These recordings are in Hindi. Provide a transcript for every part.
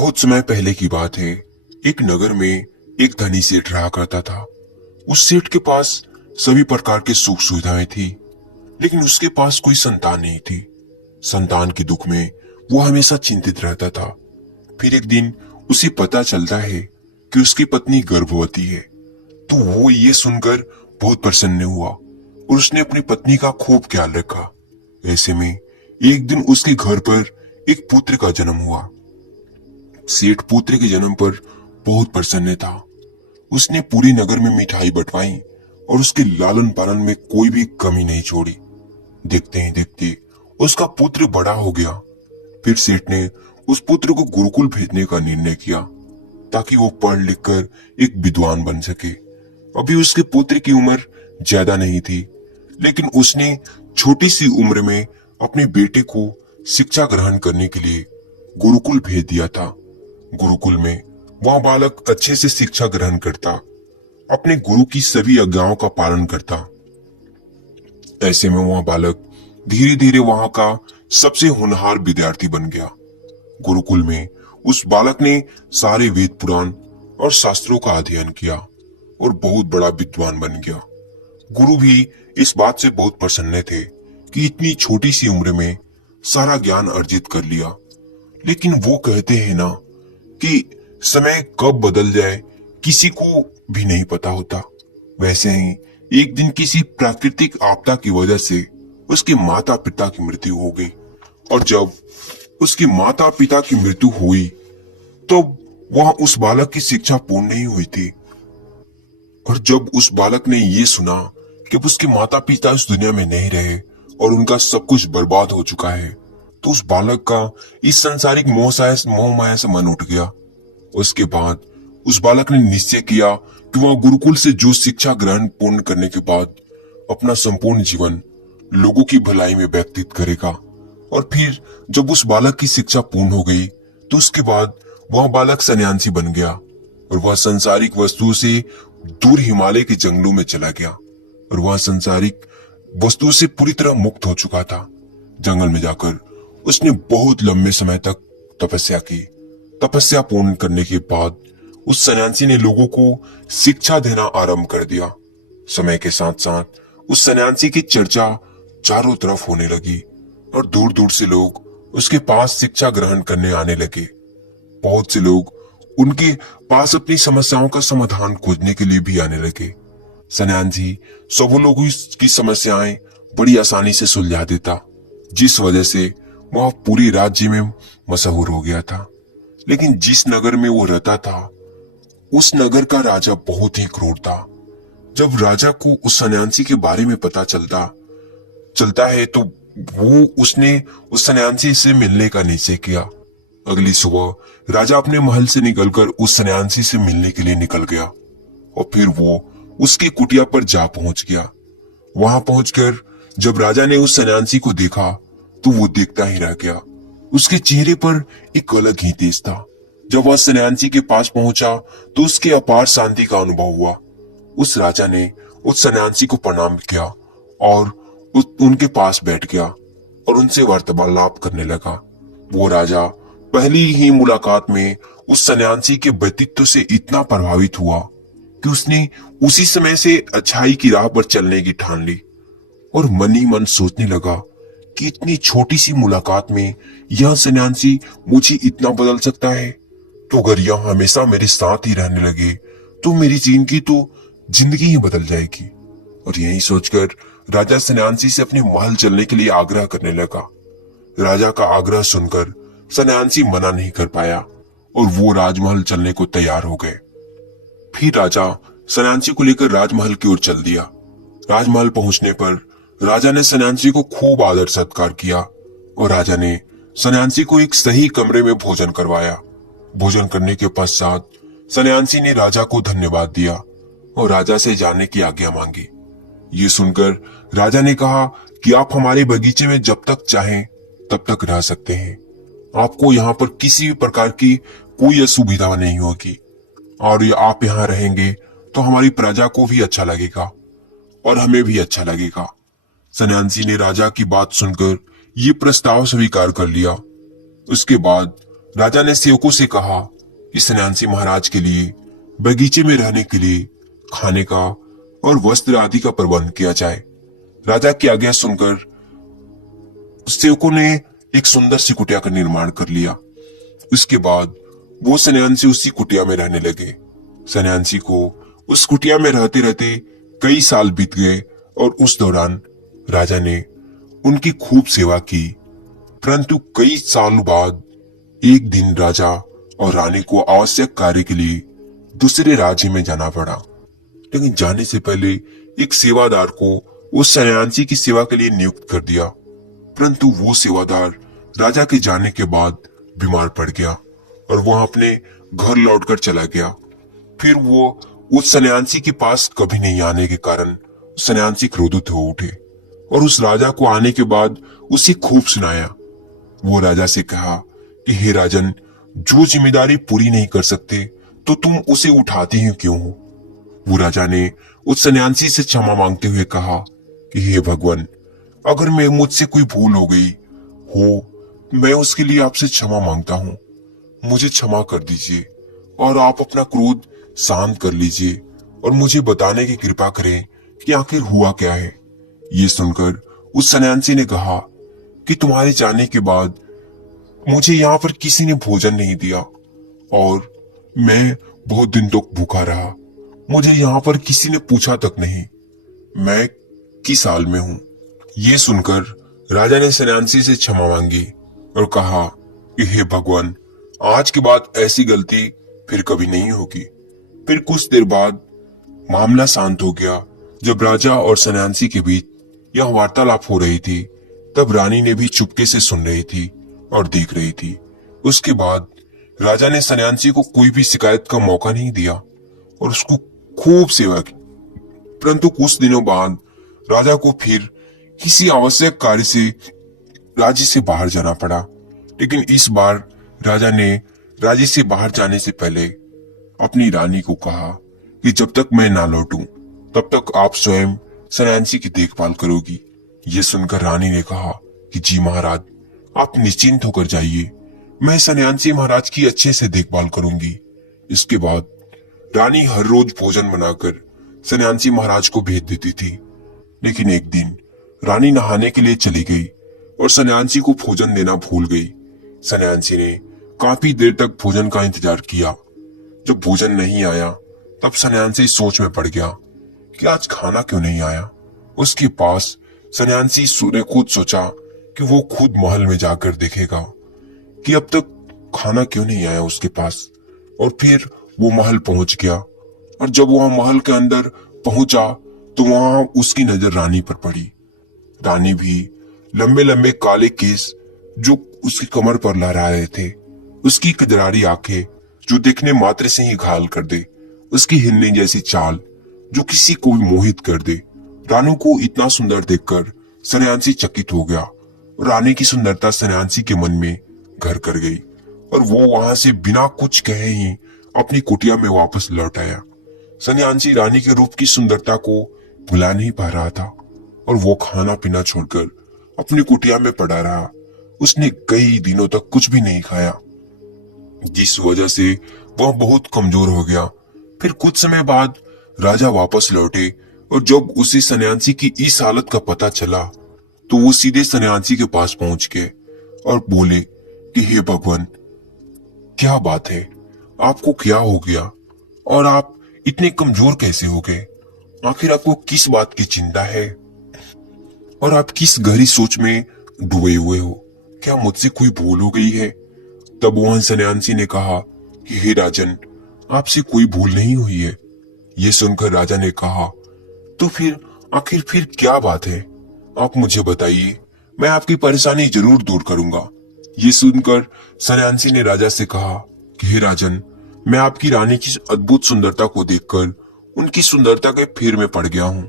बहुत समय पहले की बात है। एक नगर में एक धनी सेठ रहा करता था। उस सेठ के पास सभी प्रकार की सुख सुविधाएं थी, लेकिन उसके पास कोई संतान नहीं थी। संतान के दुख में वो हमेशा चिंतित रहता था। फिर एक दिन उसे पता चलता है कि उसकी पत्नी गर्भवती है। तो वो ये सुनकर बहुत प्रसन्न हुआ और उसने अपनी पत्नी का खूब ख्याल रखा। ऐसे में एक दिन उसके घर पर एक पुत्र का जन्म हुआ। सेठ पुत्र के जन्म पर बहुत प्रसन्न था। उसने पूरी नगर में मिठाई बंटवाई और उसके लालन पालन में कोई भी कमी नहीं छोड़ी। देखते ही देखते उसका पुत्र बड़ा हो गया। फिर सेठ ने उस पुत्र को गुरुकुल भेजने का निर्णय किया ताकि वो पढ़ लिख कर एक विद्वान बन सके। अभी उसके पुत्र की उम्र ज्यादा नहीं थी, लेकिन उसने छोटी सी उम्र में अपने बेटे को शिक्षा ग्रहण करने के लिए गुरुकुल भेज दिया था। गुरुकुल में वह बालक अच्छे से शिक्षा ग्रहण करता, अपने गुरु की सभी आज्ञाओं का पालन करता। ऐसे में वह बालक धीरे धीरे वहां का सबसे होनहार विद्यार्थी बन गया। गुरुकुल में उस बालक ने सारे वेद पुराण और शास्त्रों का अध्ययन किया और बहुत बड़ा विद्वान बन गया। गुरु भी इस बात से बहुत प्रसन्न थे कि इतनी छोटी सी उम्र में सारा ज्ञान अर्जित कर लिया। लेकिन वो कहते हैं ना कि समय कब बदल जाए किसी को भी नहीं पता होता। वैसे ही एक दिन किसी प्राकृतिक आपदा की वजह से उसके माता पिता की मृत्यु हो गई, और जब उसके माता पिता की मृत्यु हुई तो वह उस बालक की शिक्षा पूर्ण नहीं हुई थी। और जब उस बालक ने ये सुना कि उसके माता पिता इस दुनिया में नहीं रहे और उनका सब कुछ बर्बाद हो चुका है, तो उस बालक का इस संसारिक मोह माया से मन उठ गया। उसके बाद उस बालक ने निश्चय किया कि वह गुरुकुल से जो शिक्षा ग्रहण पूर्ण करने के बाद अपना संपूर्ण जीवन लोगों की भलाई में व्यतीत करेगा। और फिर जब उस बालक की शिक्षा पूर्ण हो गई तो उसके बाद वह बालक सन्यासी बन गया और वह संसारिक वस्तुओं से दूर हिमालय के जंगलों में चला गया और वह संसारिक वस्तुओं से पूरी तरह मुक्त हो चुका था। जंगल में जाकर उसने बहुत लंबे समय तक तपस्या की। तपस्या पूर्ण करने के बाद उस सन्यासी ने लोगों को शिक्षा देना आरंभ कर दिया। समय के साथ साथ उस सन्यासी की चर्चा चारों तरफ होने लगी और दूर दूर से लोग उसके पास शिक्षा ग्रहण करने आने लगे। बहुत से लोग उनके पास अपनी समस्याओं का समाधान खोजने के लिए भी आने लगे। सन्यासी सब लोगों की समस्याएं बड़ी आसानी से सुलझा देता, जिस वजह से वह पूरे राज्य में मशहूर हो गया था। लेकिन जिस नगर में वो रहता था उस नगर का राजा बहुत ही क्रूर था। जब राजा को उस सन्यासी के बारे में पता चलता है तो उसने उस सन्यासी से मिलने का निश्चय किया। अगली सुबह राजा अपने महल से निकलकर उस सन्यासी से मिलने के लिए निकल गया और फिर वो उसके कुटिया पर जा पहुंच गया। वहां पहुंचकर जब राजा ने उस सन्यासी को देखा तो वो देखता ही रह गया। उसके चेहरे पर एक अलग ही तेज था। जब वह सन्यासी के पास पहुंचा तो उसके अपार शांति का अनुभव हुआ। उस राजा ने उस सन्यासी को प्रणाम किया और उनके पास बैठ गया और उनसे वार्तालाप करने लगा। वो राजा पहली ही मुलाकात में उस सन्यासी के व्यक्तित्व से इतना प्रभावित हुआ कि उसने उसी समय से अच्छाई की राह पर चलने की ठान ली और मन ही मन सोचने लगा कि इतनी छोटी सी मुलाकात में यह सन्यासी मुझे इतना बदल सकता है, तो अगर यह हमेशा मेरे साथ ही रहने लगे तो मेरी जिंदगी ही बदल जाएगी। और यही सोचकर राजा सन्यासी से अपने महल चलने के लिए आग्रह करने लगा। राजा का आग्रह सुनकर सन्यासी मना नहीं कर पाया और वो राजमहल चलने को तैयार हो गए। फिर राजा सन्यासी को लेकर राजमहल की ओर चल दिया। राजमहल पहुंचने पर राजा ने सन्यासी को खूब आदर सत्कार किया और राजा ने सन्यासी को एक सही कमरे में भोजन करवाया। भोजन करने के पश्चात सन्यासी ने राजा को धन्यवाद दिया और राजा से जाने की आज्ञा मांगी। ये सुनकर राजा ने कहा कि आप हमारे बगीचे में जब तक चाहें तब तक रह सकते हैं। आपको यहाँ पर किसी भी प्रकार की कोई असुविधा नहीं होगी और आप यहाँ रहेंगे तो हमारी प्रजा को भी अच्छा लगेगा और हमें भी अच्छा लगेगा। सन्यासी ने राजा की बात सुनकर ये प्रस्ताव स्वीकार कर लिया। उसके बाद राजा ने सेवकों से कहा कि सन्यासी महाराज के लिए बगीचे में रहने के लिए खाने का और वस्त्र आदि का प्रबंध किया जाए। राजा की आज्ञा सुनकर सेवकों ने एक सुंदर सी कुटिया का निर्माण कर लिया। उसके बाद वो सन्यासी उसी कुटिया में रहने लगे। सन्यासी को उस कुटिया में रहते रहते कई साल बीत गए और उस दौरान राजा ने उनकी खूब सेवा की। परंतु कई सालों बाद एक दिन राजा और रानी को आवश्यक कार्य के लिए दूसरे राज्य में जाना पड़ा। लेकिन जाने से पहले एक सेवादार को उस सन्यासी की सेवा के लिए नियुक्त कर दिया। परंतु वो सेवादार राजा के जाने के बाद बीमार पड़ गया और वह अपने घर लौटकर चला गया। फिर वो उस सन्यासी के पास कभी नहीं आने के कारण सन्यासी क्रोधित हो उठे और उस राजा को आने के बाद उसे खूब सुनाया। वो राजा से कहा कि हे राजन, जो जिम्मेदारी पूरी नहीं कर सकते तो तुम उसे उठाते ही क्यों हो। वो राजा ने उस सन्यासी से क्षमा मांगते हुए कहा कि हे भगवान, अगर मैं मुझसे कोई भूल हो गई हो, मैं उसके लिए आपसे क्षमा मांगता हूँ। मुझे क्षमा कर दीजिए और आप अपना क्रोध शांत कर लीजिए और मुझे बताने की कृपा करें कि आखिर हुआ क्या है। ये सुनकर उस सन्यासी ने कहा कि तुम्हारे जाने के बाद मुझे यहाँ पर किसी ने भोजन नहीं दिया और मैं बहुत दिन तक भूखा रहा। मुझे यहाँ पर किसी ने पूछा तक नहीं मैं किस हाल में हूँ। ये सुनकर राजा ने सन्यासी से क्षमा मांगी और कहा कि हे भगवान, आज के बाद ऐसी गलती फिर कभी नहीं होगी। फिर कुछ देर बाद मामला शांत हो गया। जब राजा और सन्यासी के बीच यह वार्तालाप हो रही थी, तब रानी ने भी चुपके से सुन रही थी और देख रही थी। उसके बाद राजा ने सन्यासी को कोई भी शिकायत का मौका नहीं दिया और उसको खूब सेवा की। परंतु कुछ दिनों बाद राजा को फिर किसी आवश्यक कार्य से राज्य से बाहर जाना पड़ा। लेकिन इस बार राजा ने राज्य से बाहर जाने से पहले अपनी रानी को कहा कि जब तक मैं ना लौटूं तब तक आप स्वयं सन्यासी की देखभाल करोगी। ये सुनकर रानी ने कहा कि जी महाराज, आप निश्चिंत होकर जाइए, मैं सन्यासी महाराज की अच्छे से देखभाल करूंगी। इसके बाद रानी हर रोज भोजन बनाकर सन्यासी महाराज को भेज देती थी। लेकिन एक दिन रानी नहाने के लिए चली गई और सन्यासी को भोजन देना भूल गई। सन्यासी ने काफी देर तक भोजन का इंतजार किया। जब भोजन नहीं आया तब सन्यासी सोच में पड़ गया कि आज खाना क्यों नहीं आया। उसके पास सन्यासी ने खुद सोचा कि वो खुद महल में जाकर देखेगा कि अब तक खाना क्यों नहीं आया उसके पास। और फिर वो महल पहुंच गया और जब वह महल के अंदर पहुंचा तो वहां उसकी नजर रानी पर पड़ी। रानी भी लंबे लंबे काले केस जो उसकी कमर पर लहरा रहे थे, उसकी कजरारी आंखें जो देखने मात्र से ही घायल कर दे, उसकी हिरनी जैसी चाल जो किसी को भी मोहित कर दे। रानी को इतना सुंदर देखकर सन्यासी चकित हो गया। रानी की सुंदरता सन्यासी के मन में घर कर गई और वो वहां से बिना कुछ कहे ही अपनी कुटिया में वापस लौट आया। सन्यासी रानी के रूप की सुंदरता को भुला नहीं पा रहा था और वो खाना पीना छोड़कर अपनी कुटिया में पड़ा रहा। उसने कई दिनों तक कुछ भी नहीं खाया, जिस वजह से वह बहुत कमजोर हो गया। फिर कुछ समय बाद राजा वापस लौटे और जब उसे सन्यासी की इस हालत का पता चला तो वो सीधे सन्यासी के पास पहुंच गए और बोले कि हे भगवान, क्या बात है, आपको क्या हो गया और आप इतने कमजोर कैसे हो गए? आखिर आपको किस बात की चिंता है और आप किस गहरी सोच में डूबे हुए हो? क्या मुझसे कोई भूल हो गई है? तब वह सन्यासी ने कहा कि हे राजन, आपसे कोई भूल नहीं हुई है। ये सुनकर राजा ने कहा तो फिर आखिर फिर क्या बात है, आप मुझे बताइए, मैं आपकी परेशानी जरूर दूर करूंगा। ये सुनकर सन्यासी ने राजा से कहा कि हे राजन, मैं आपकी रानी की अद्भुत सुंदरता को देखकर उनकी सुंदरता के फेर में पड़ गया हूँ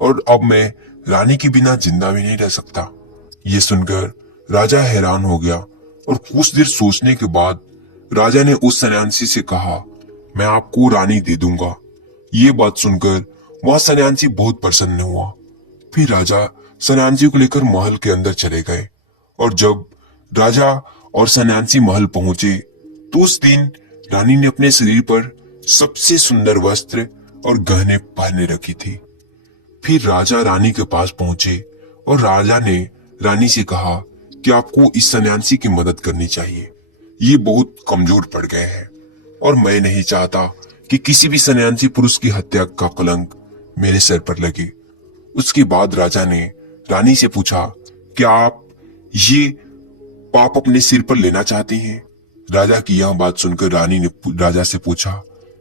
और अब मैं रानी के बिना जिंदा भी नहीं रह सकता। ये सुनकर राजा हैरान हो गया और कुछ देर सोचने के बाद राजा ने उस सन्यासी से कहा, मैं आपको रानी दे दूंगा। ये बात सुनकर वह सन्यासी बहुत प्रसन्न हुआ। फिर राजा सन्यासी को लेकर महल के अंदर चले गए और जब राजा और सन्यासी महल पहुंचे तो उस दिन रानी ने अपने शरीर पर सबसे सुंदर वस्त्र और गहने पहने रखी थी। फिर राजा रानी के पास पहुंचे और राजा ने रानी से कहा कि आपको इस सन्यासी की मदद करनी चाहिए। ये बहुत कमजोर पड़ गए हैं और मैं नहीं चाहता कि किसी भी सन्यासी पुरुष की हत्या का कलंक मेरे सर पर लगे। उसके बाद राजा ने रानी से पूछा, क्या आप ये पाप अपने सिर पर लेना चाहती हैं? राजा की यह बात सुनकर रानी ने राजा से पूछा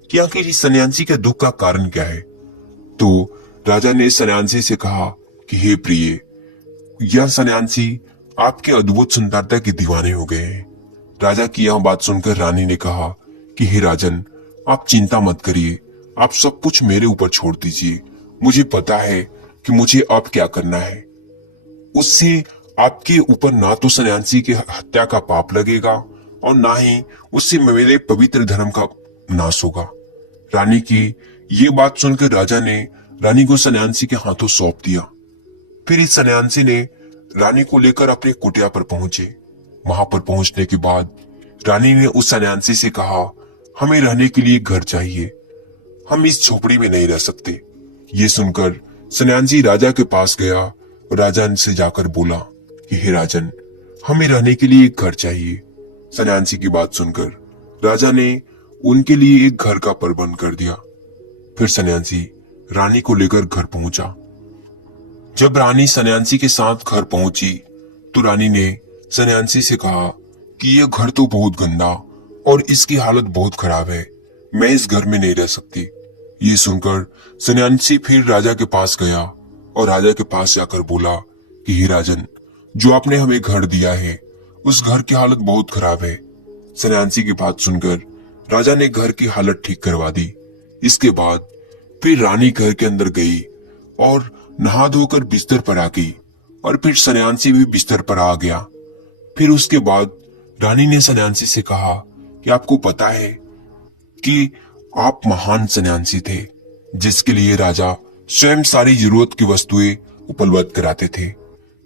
कि आखिर इस सन्यासी के दुख का कारण क्या है? तो राजा ने सन्यासी से कहा कि हे प्रिय, यह सन्यासी आपके अद्भुत सुंदरता के दीवाने हो गए हैं। राजा की यह बात सुनकर रानी ने कहा कि हे राजन, आप चिंता मत करिए, आप सब कुछ मेरे ऊपर छोड़ दीजिए। मुझे पता है कि मुझे अब क्या करना है। उससे आपके ऊपर ना तो सन्यासी की हत्या का पाप लगेगा और ना ही उससे मेरे पवित्र धर्म का नाश होगा। रानी की ये बात सुनकर राजा ने रानी को सन्यासी के हाथों सौंप दिया। फिर इस सन्यासी ने रानी को लेकर अपनी कुटिया पर पहुंचे। वहां पर पहुंचने के बाद रानी ने उस सन्यासी से कहा, हमें रहने के लिए घर चाहिए, हम इस झोपड़ी में नहीं रह सकते। ये सुनकर सन्यासी राजा के पास गया और राजा से जाकर बोला कि हे राजन, हमें रहने के लिए एक घर चाहिए। सन्यासी की बात सुनकर राजा ने उनके लिए एक घर का प्रबंध कर दिया। फिर सन्यासी रानी को लेकर घर पहुंचा। जब रानी सन्यासी के साथ घर पहुंची तो रानी ने सन्यासी से कहा कि यह घर तो बहुत गंदा और इसकी हालत बहुत खराब है, मैं इस घर में नहीं रह सकती। ये सुनकर सन्यासी फिर राजा के पास गया और राजा के पास जाकर बोला कि हे राजन, जो आपने हमें घर दिया है उस घर की हालत बहुत खराब है। सन्यासी की बात सुनकर राजा ने घर की हालत ठीक करवा दी। इसके बाद फिर रानी घर के अंदर गई और नहा धोकर बिस्तर पर आ गई और फिर सन्यासी भी बिस्तर पर आ गया। फिर उसके बाद रानी ने सन्यासी से कहा कि आपको पता है कि आप महान सन्यासी थे, जिसके लिए राजा स्वयं सारी जरूरत की वस्तुएं उपलब्ध कराते थे,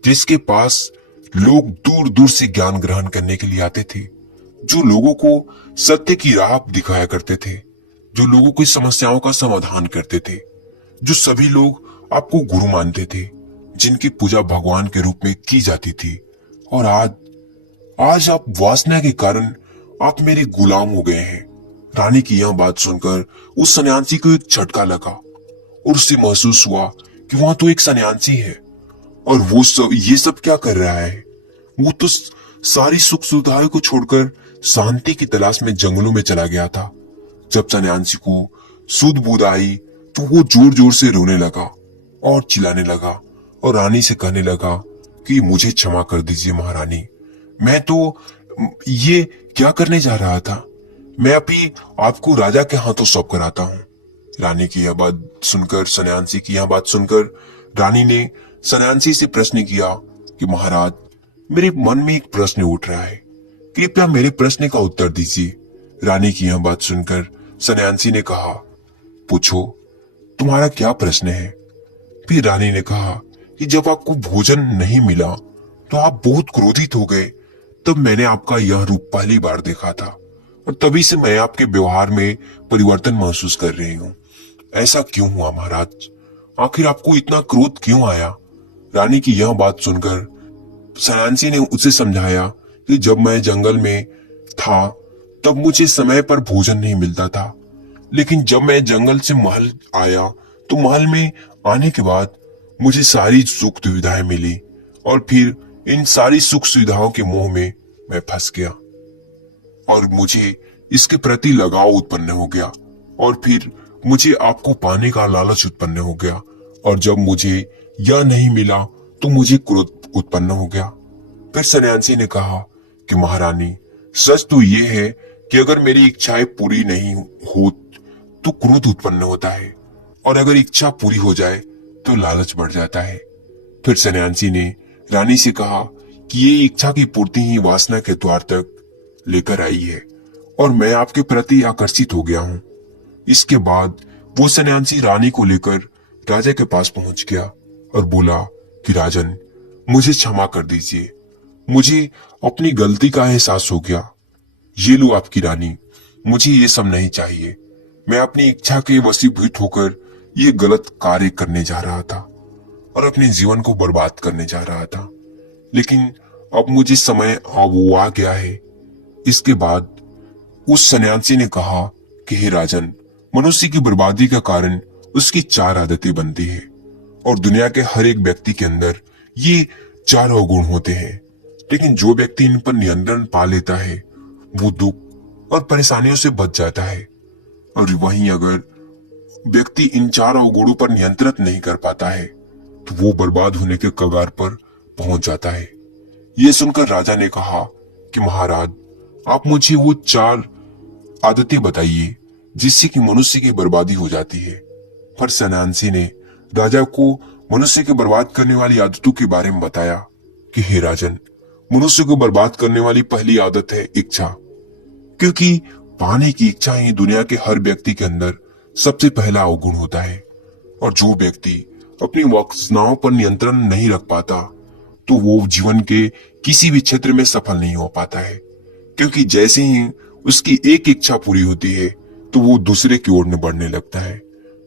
जिसके पास लोग दूर दूर से ज्ञान ग्रहण करने के लिए आते थे, जो लोगों को सत्य की राह दिखाया करते थे, जो लोगों की समस्याओं का समाधान करते थे, जो सभी लोग आपको गुरु मानते थे, जिनकी पूजा भगवान के रूप में की जाती थी। और आज आप वासना के कारण आप मेरे गुलाम हो गए हैं। रानी की यह बात सुनकर उस सन्यासी को एक झटका लगा और उससे महसूस हुआ कि वहां तो एक सन्यासी है और वो सब ये सब क्या कर रहा है। वो तो सारी सुख सुविधाओं को छोड़कर शांति की तलाश में जंगलों में चला गया था। जब सन्यासी को सुध बुध आई तो वो जोर जोर से रोने लगा और चिल्लाने लगा और रानी से कहने लगा कि मुझे क्षमा कर दीजिए महारानी, मैं तो ये क्या करने जा रहा था, मैं अभी आपको राजा के हाथों सौंप कर आता हूँ। रानी की यह बात सुनकर सन्यासी की यह बात सुनकर रानी ने सन्यासी से प्रश्न किया कि महाराज, मेरे मन में एक प्रश्न उठ रहा है, कृपया मेरे प्रश्न का उत्तर दीजिए। रानी की यह बात सुनकर सन्यासी ने कहा, पूछो, तुम्हारा क्या प्रश्न है? फिर रानी ने कहा कि जब आपको भोजन नहीं मिला तो आप बहुत क्रोधित हो गए, तब मैंने आपका यह रूप पहली बार देखा था और तभी से मैं आपके व्यवहार में परिवर्तन महसूस कर रही हूँ। ऐसा क्यों हुआ महाराज? आखिर आपको इतना क्रोध क्यों आया? रानी की यह बात सुनकर सन्यासी ने उसे समझाया कि जब मैं जंगल में था तब मुझे समय पर भोजन नहीं मिलता था, लेकिन जब मैं जंगल से महल आया तो महल में आने के बाद मुझे सारी सुख सुविधाएं मिली और फिर इन सारी सुख सुविधाओं के मोह में मैं फंस गया और मुझे इसके प्रति लगाव उत्पन्न हो गया और फिर मुझे आपको पाने का लालच उत्पन्न हो गया और जब मुझे यह नहीं मिला तो मुझे क्रोध उत्पन्न हो गया। फिर सन्यासी ने कहा कि महारानी, सच तो ये है कि अगर मेरी इच्छाएं पूरी नहीं हो तो क्रोध उत्पन्न होता है और अगर इच्छा पूरी हो जाए तो लालच बढ़ जाता है। फिर सन्यासी ने रानी से कहा कि ये इच्छा की पूर्ति ही वासना के द्वार तक लेकर आई है और मैं आपके प्रति आकर्षित हो गया हूँ। इसके बाद वो सन्यासी रानी को लेकर राजा के पास पहुंच गया और बोला कि राजन, मुझे क्षमा कर दीजिए, मुझे अपनी गलती का एहसास हो गया। ये लो आपकी रानी, मुझे ये सब नहीं चाहिए। मैं अपनी इच्छा के वशीभूत होकर ये गलत कार्य करने जा रहा था और अपने जीवन को बर्बाद करने जा रहा था। लेकिन अब मुझे समय अब वो आ गया है। इसके बाद उस सन्यासी ने कहा कि हे राजन, मनुष्य की बर्बादी का कारण उसकी 4 आदतें बनती है और दुनिया के हर एक व्यक्ति के अंदर ये 4 अवगुण होते हैं। लेकिन जो व्यक्ति इन पर नियंत्रण पा लेता है वो दुख और परेशानियों से बच जाता है। और वहीं अगर व्यक्ति इन 4 अवगुणों पर नियंत्रित नहीं कर पाता है तो वो बर्बाद होने के कगार पर पहुंच जाता है। ये सुनकर राजा ने कहा कि महाराज, आप मुझे वो 4 आदतें बताइए जिससे कि मनुष्य की बर्बादी हो जाती है। पर सन्यासी ने राजा को मनुष्य को बर्बाद करने वाली आदतों के बारे में बताया कि हे राजन, मनुष्य को बर्बाद करने वाली पहली आदत है इच्छा। क्योंकि पाने की इच्छा ही दुनिया के हर व्यक्ति के अंदर सबसे पहला अवगुण होता है। और जो व्यक्ति अपनी वासनाओं पर नियंत्रण नहीं रख पाता तो वो जीवन के किसी भी क्षेत्र में सफल नहीं हो पाता है। क्योंकि जैसे ही उसकी एक इच्छा पूरी होती है तो वो दूसरे की ओर बढ़ने लगता है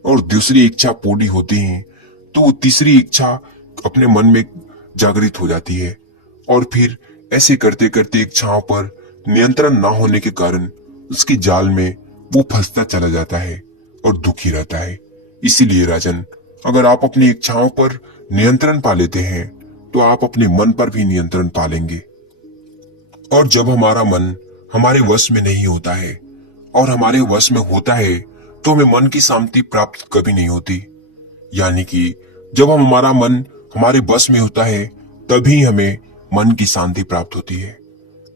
और दूसरी इच्छा पूरी होती है तो वो तीसरी इच्छा अपने मन में जागृत हो जाती है। और फिर ऐसे करते करते इच्छाओं पर नियंत्रण ना होने के कारण उसकी जाल में वो फंसता चला जाता है और दुखी रहता है। इसीलिए राजन, अगर आप अपनी इच्छाओं पर नियंत्रण पा लेते हैं तो आप अपने मन पर भी नियंत्रण पा लेंगे। और जब हमारा मन हमारे वश में नहीं होता है और हमारे वश में होता है तो हमें मन की शांति प्राप्त कभी नहीं होती। यानी कि जब हमारा मन हमारे बस में होता है तभी हमें मन की शांति प्राप्त होती है।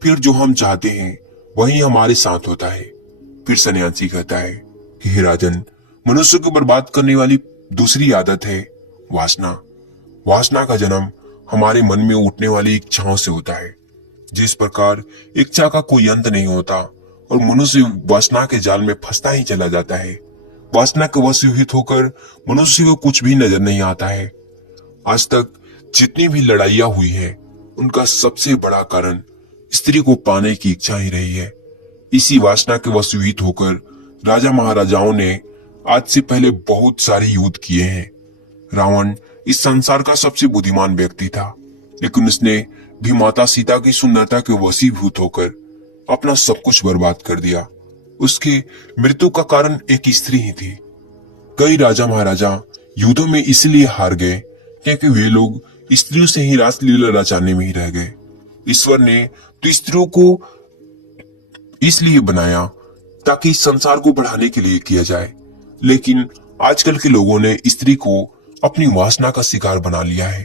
फिर जो हम चाहते हैं वही हमारे साथ होता है। फिर सन्यासी कहता है कि हे राजन, मनुष्य को बर्बाद करने वाली दूसरी आदत है वासना। वासना का जन्म हमारे मन में उठने वाली इच्छाओं से होता है। जिस प्रकार इच्छा का कोई अंत नहीं होता और मनुष्य वासना के जाल में फंसता ही चला जाता है। वासना के वशीभूत होकर मनुष्य को कुछ भी नजर नहीं आता है। आज तक जितनी भी लड़ाइयां हुई है उनका सबसे बड़ा कारण स्त्री को पाने की इच्छा ही रही है। इसी वासना के वशीभूत होकर राजा महाराजाओं ने आज से पहले बहुत सारे युद्ध किए हैं। रावण इस संसार का सबसे बुद्धिमान व्यक्ति था, लेकिन उसने भी माता सीता की सुंदरता के वशीभूत होकर अपना सब कुछ बर्बाद कर दिया। उसकी मृत्यु का कारण एक स्त्री ही थी। कई राजा महाराजा युद्धों में इसलिए हार गए क्योंकि वे लोग स्त्रियों से ही रासलीला रचाने में ही रह गए। ईश्वर ने तो स्त्रियों को इसलिए बनाया ताकि संसार को बढ़ाने के लिए किया जाए, लेकिन आजकल के लोगों ने स्त्री को अपनी वासना का शिकार बना लिया है,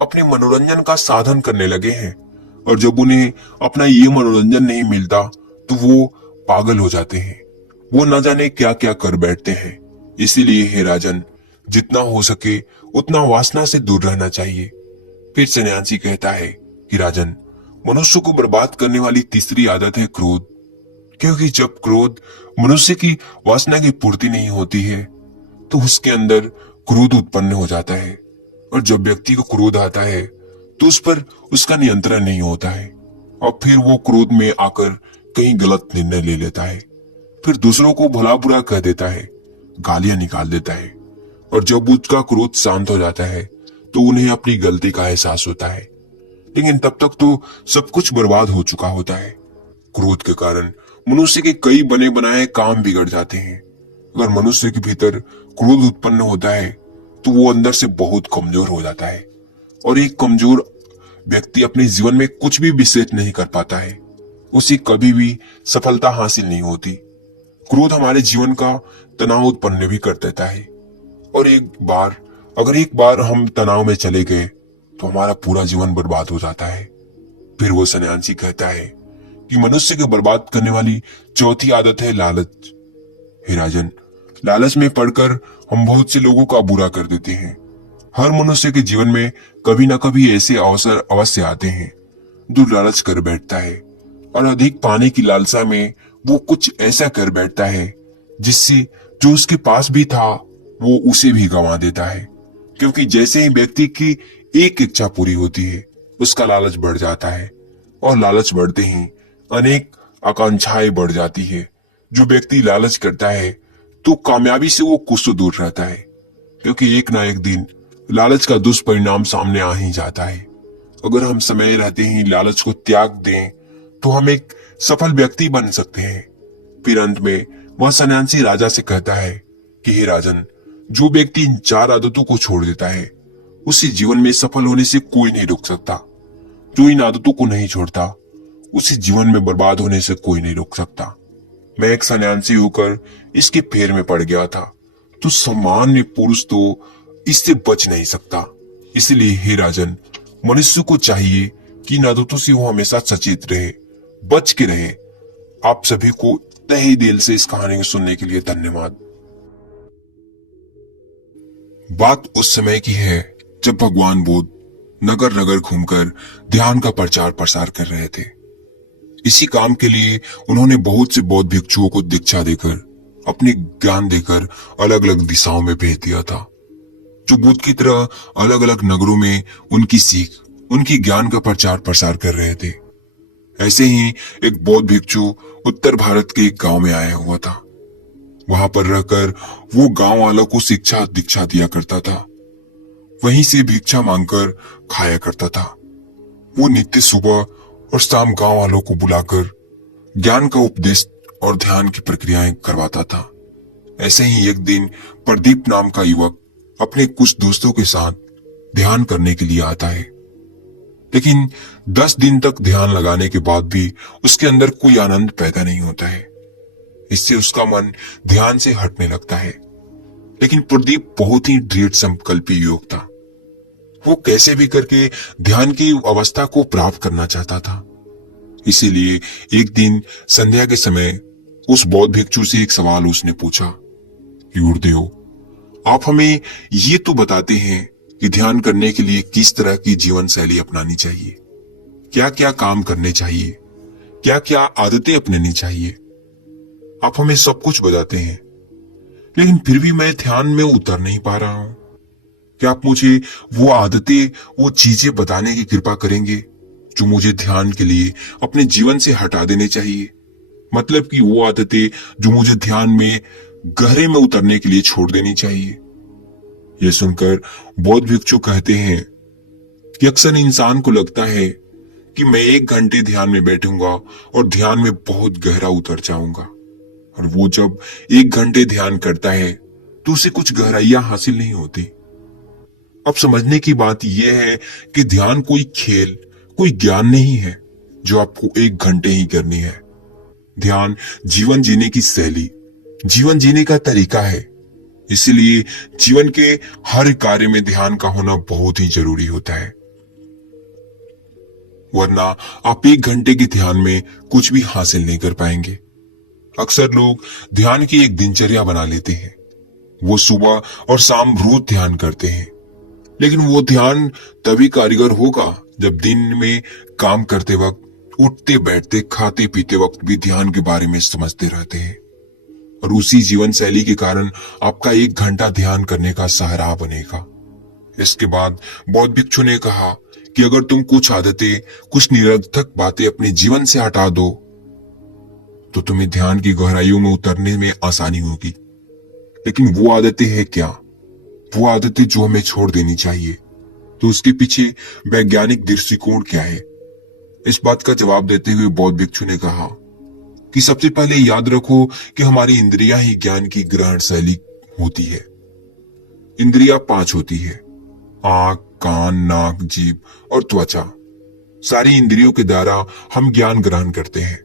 अपने मनोरंजन का साधन करने लगे हैं। और जब उन्हें अपना ये मनोरंजन नहीं मिलता तो वो पागल हो जाते हैं, वो न जाने क्या क्या कर बैठते हैं। इसीलिए हे राजन, जितना हो सके उतना वासना से दूर रहना चाहिए। फिर सन्यासी कहता है कि राजन, मनुष्य को बर्बाद करने वाली तीसरी आदत है क्रोध। क्योंकि जब क्रोध मनुष्य की वासना की पूर्ति नहीं होती है तो उसके अंदर क्रोध उत्पन्न हो जाता है। और जब व्यक्ति को क्रोध आता है तो उस पर उसका नियंत्रण नहीं होता है और फिर वो क्रोध में आकर कहीं गलत निर्णय ले लेता है। फिर दूसरों को भला बुरा कह देता है, गालियां निकाल देता है। और जब उसका क्रोध शांत हो जाता है तो उन्हें अपनी गलती का एहसास होता है, लेकिन तब तक तो सब कुछ बर्बाद हो चुका होता है। क्रोध के कारण मनुष्य के कई बने बनाए काम बिगड़ जाते हैं। अगर मनुष्य के भीतर क्रोध उत्पन्न होता है तो वो अंदर से बहुत कमजोर हो जाता है और एक कमजोर व्यक्ति अपने जीवन में कुछ भी विशेष नहीं कर पाता है, उसे कभी भी सफलता हासिल नहीं होती। क्रोध हमारे जीवन का तनाव उत्पन्न भी कर देता है और अगर एक बार हम तनाव में चले गए तो हमारा पूरा जीवन बर्बाद हो जाता है। फिर वो सन्यासी कहता है कि मनुष्य को बर्बाद करने वाली चौथी आदत है लालच। हे राजन, लालच में पड़कर हम बहुत से लोगों का बुरा कर देते हैं। हर मनुष्य के जीवन में कभी ना कभी ऐसे अवसर अवश्य आते हैं जो लालच कर बैठता है और अधिक पाने की लालसा में वो कुछ ऐसा कर बैठता है जिससे जो उसके पास भी था वो उसे भी गंवा देता है। क्योंकि जैसे ही व्यक्ति की एक इच्छा पूरी होती है उसका लालच बढ़ जाता है और लालच बढ़ते ही अनेक आकांक्षाएं बढ़ जाती है। जो व्यक्ति लालच करता है तो कामयाबी से वो कुछ तो दूर रहता है, क्योंकि एक ना एक दिन लालच का दुष्परिणाम सामने आ ही जाता है। अगर हम समय रहते ही लालच को त्याग दें तो हम एक सफल व्यक्ति बन सकते हैं। फिर अंत में वह सन्यासी राजा से कहता है कि हे राजन, जो व्यक्ति इन 4 आदतों को छोड़ देता है उसे जीवन में सफल होने से कोई नहीं रोक सकता। जो इन आदतों को नहीं छोड़ता उसे जीवन में बर्बाद होने से कोई नहीं रोक सकता। मैं एक सन्यासी होकर इसके फेर में पड़ गया था, तो सामान्य पुरुष तो इससे बच नहीं सकता। इसलिए हे राजन, मनुष्य को चाहिए कि इन आदतों से वो हमेशा सचेत रहे, बच के रहे। आप सभी को तहे दिल से इस कहानी को सुनने के लिए धन्यवाद। बात उस समय की है जब भगवान बुद्ध नगर नगर घूमकर ध्यान का प्रचार प्रसार कर रहे थे। इसी काम के लिए उन्होंने बहुत से बौद्ध भिक्षुओं को दीक्षा देकर, अपने ज्ञान देकर अलग अलग दिशाओं में भेज दिया था, जो बुद्ध की तरह अलग अलग नगरों में उनकी सीख, उनकी ज्ञान का प्रचार प्रसार कर रहे थे। ऐसे ही एक बौद्ध भिक्षु उत्तर भारत के एक गांव में आया हुआ था। वहां पर रहकर वो गांव वालों को शिक्षा दीक्षा दिया करता था, वहीं से भिक्षा मांगकर खाया करता था। वो नित्य सुबह और शाम गांव वालों को बुलाकर ज्ञान का उपदेश और ध्यान की प्रक्रियाएं करवाता था। ऐसे ही एक दिन प्रदीप नाम का युवक अपने कुछ दोस्तों के साथ ध्यान करने के लिए आता है, लेकिन 10 दिन तक ध्यान लगाने के बाद भी उसके अंदर कोई आनंद पैदा नहीं होता है। इससे उसका मन ध्यान से हटने लगता है। लेकिन प्रदीप बहुत ही दृढ़ संकल्पी युवक था। वो कैसे भी करके ध्यान की अवस्था को प्राप्त करना चाहता था। इसीलिए एक दिन संध्या के समय उस बौद्ध भिक्षु से एक सवाल उसने पूछा कि गुरुदेव, आप हमें ये तो बताते हैं कि ध्यान करने के लिए किस तरह की जीवन शैली अपनानी चाहिए, क्या क्या काम करने चाहिए, क्या क्या आदतें अपनानी चाहिए। आप हमें सब कुछ बताते हैं, लेकिन फिर भी मैं ध्यान में उतर नहीं पा रहा हूं। क्या आप मुझे वो आदतें, वो चीजें बताने की कृपा करेंगे जो मुझे ध्यान के लिए अपने जीवन से हटा देने चाहिए? मतलब कि वो आदतें जो मुझे ध्यान में गहरे में उतरने के लिए छोड़ देनी चाहिए। यह सुनकर बौद्ध भिक्षु कहते हैं कि अक्सर इंसान को लगता है कि मैं 1 घंटे ध्यान में बैठूंगा और ध्यान में बहुत गहरा उतर जाऊंगा, और वो जब 1 घंटे ध्यान करता है तो उसे कुछ गहराइयां हासिल नहीं होती। अब समझने की बात यह है कि ध्यान कोई खेल, कोई ज्ञान नहीं है जो आपको 1 घंटे ही करनी है। ध्यान जीवन जीने की शैली, जीवन जीने का तरीका है। इसलिए जीवन के हर कार्य में ध्यान का होना बहुत ही जरूरी होता है, वरना आप 1 घंटे के ध्यान में कुछ भी हासिल नहीं कर पाएंगे। अक्सर लोग ध्यान की एक दिनचर्या बना लेते हैं। वो सुबह और शाम रोज ध्यान करते हैं, लेकिन वो ध्यान तभी कारीगर होगा जब दिन में काम करते वक्त, उठते बैठते, खाते पीते वक्त भी ध्यान के बारे में समझते रहते हैं। और उसी जीवन शैली के कारण आपका 1 घंटा ध्यान करने का सहारा बनेगा। इसके बाद बौद्ध भिक्षु ने कहा कि अगर तुम कुछ आदतें, कुछ निरर्थक बातें अपने जीवन से हटा दो तो तुम्हें ध्यान की गहराइयों में उतरने में आसानी होगी। लेकिन वो आदतें हैं क्या? वो आदतें जो हमें छोड़ देनी चाहिए, तो उसके पीछे वैज्ञानिक दृष्टिकोण क्या है? इस बात का जवाब देते हुए बौद्ध भिक्षु ने कहा कि सबसे पहले याद रखो कि हमारी इंद्रियां ही ज्ञान की ग्रहण शैली होती है। इंद्रियां 5 होती है: आंख, कान, नाक, जीभ और त्वचा। सारी इंद्रियों के द्वारा हम ज्ञान ग्रहण करते हैं।